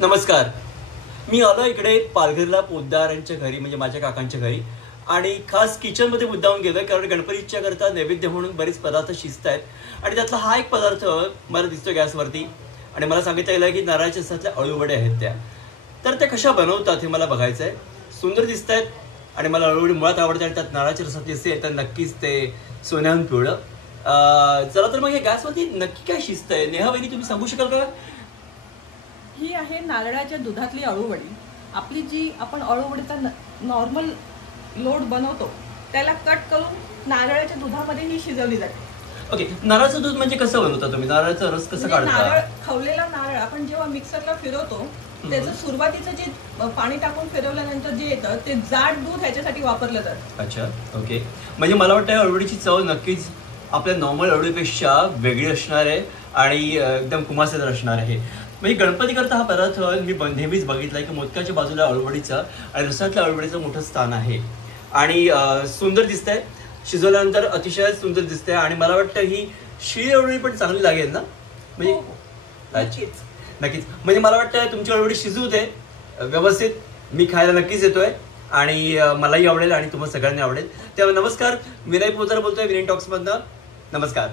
नमस्कार. मी आलो इकडे पालघरला पोद्दारांच्या घरी, म्हणजे माझ्या काकांच्या घरी, आणि खास किचनमध्ये मुद्दामून गेलोय कारण गणपतीच्या करता नैवेद्य म्हणून बरेच पदार्थ शिजत आहेत आणि त्यातला हा एक पदार्थ मला दिसतो गॅसवरती आणि मला सांगितलं गेलं की नारळाच्या रसातल्या अळूवड्या आहेत तर त्या कशा बनवतात हे मला बघायचं आहे. सुंदर दिसत आहेत आणि मला अळूवडी मुळात आवडते आणि त्यात नारळाच्या रसातली असेल तर नक्कीच ते सोन्याहून पिवळं. चला तर मग या गॅसवरती नक्की काय शिजतंय नेहा वहिनी, तुम्ही सांगू शकाल का? ही आहे नारळाच्या दुधातली अळूवडी. आपली जी आपण अळूवडीचा नॉर्मल लोड बनवतो त्याला कट करून नारळाच्या दुधामध्ये ही शिजवली जाते. ओके, नारळाचं दूध म्हणजे कसं बनवता तुम्ही? नारळाचा रस कसा काढता? नारळ, खवलेला नारळ आपण जेव्हा मिक्सरला फिरवतो त्याचं सुरुवातीचं जे पाणी टाकून फिरवल्यानंतर जे येतं ते जाड दूध ह्याच्यासाठी वापरलं जातं. अच्छा, ओके. म्हणजे मला वाटतं अळूवडीची चव नक्कीच आपल्या नॉर्मल अळूपेक्षा वेगळी असणार आहे आणि एकदम कुमासेदार असणार आहे. म्हणजे गणपती करता हा पदार्थ मी नेहमीच बघितलाय की मोदकाच्या बाजूला अळूवडीचं आणि रसातल्या अळूवडीचं मोठं स्थान आहे आणि सुंदर दिसतंय. शिजवल्यानंतर अतिशय सुंदर दिसतंय आणि मला वाटतं ही शिळी अळूवडी पण चांगली लागेल ना? म्हणजे नक्कीच नक्कीच. म्हणजे मला वाटतं तुमची अळूवडी शिजू दे व्यवस्थित, मी खायला नक्कीच येतोय आणि मलाही आवडेल आणि तुम्हाला सगळ्यांनी आवडेल. त्यामुळे नमस्कार, विनय पोद्दार बोलतोय विनय टॉक्समधनं. नमस्कार.